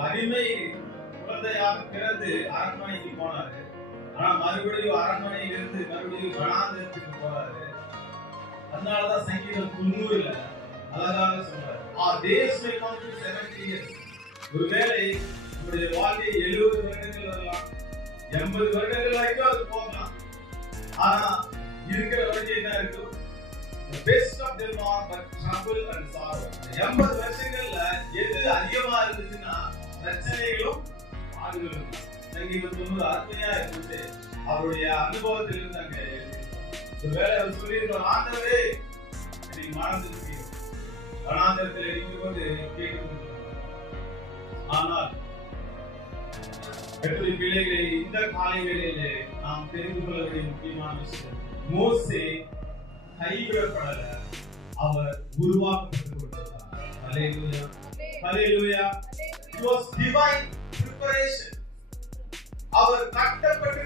அடிமை குழந்தையாக பிறந்து அரண்மனைக்கு போனாரு. ஆனா மறுபடியும் அரண்மனையில் இருந்து மறுபடியும் வனாந்தரத்துக்கு போறாரு. அதனாலதான் சங்கீதம் 90ல அழகாக சொல்றாரு, our days may come to 70 years. ஒருவேளை நம்முடைய வாழ்க்கை 70 வருடங்கள் வரலாம், 80 வருடங்கள் வரைக்கும் அது போகலாம். ஆனா இருக்கிற வரைக்கும் என்ன இருக்கும்? The best of them are but trouble and sorrow. 80 வருஷங்கள்ல எது அதிகமா இருந்துச்சுன்னா பிரச்சனைகளும் பாடுகளும். சங்கீதம் 90 அருமையா இருந்துச்சு. அவருடைய அனுபவத்தில் இருந்தாங்க. ஒருவேளை அவர் சொல்லியிருக்கோம், ஆண்டவரே நீ மறந்துருக்கீங்க, வனாந்தரத்தில் இருக்கும்போது கேட்கும். ஆனால் எப்படி பிள்ளைகளை இந்த காலை வேளையிலே நாம் தெரிந்து கொள்ள வேண்டிய முக்கியமான விஷயம், மோசே கைவிடப்படல, அவர் உருவாக்கப்பட்டு கொண்டிருந்தார். ஹல்லேலூயா, ஹல்லேலூயா. It was divine preparation. அவர் கட்டப்பட்டு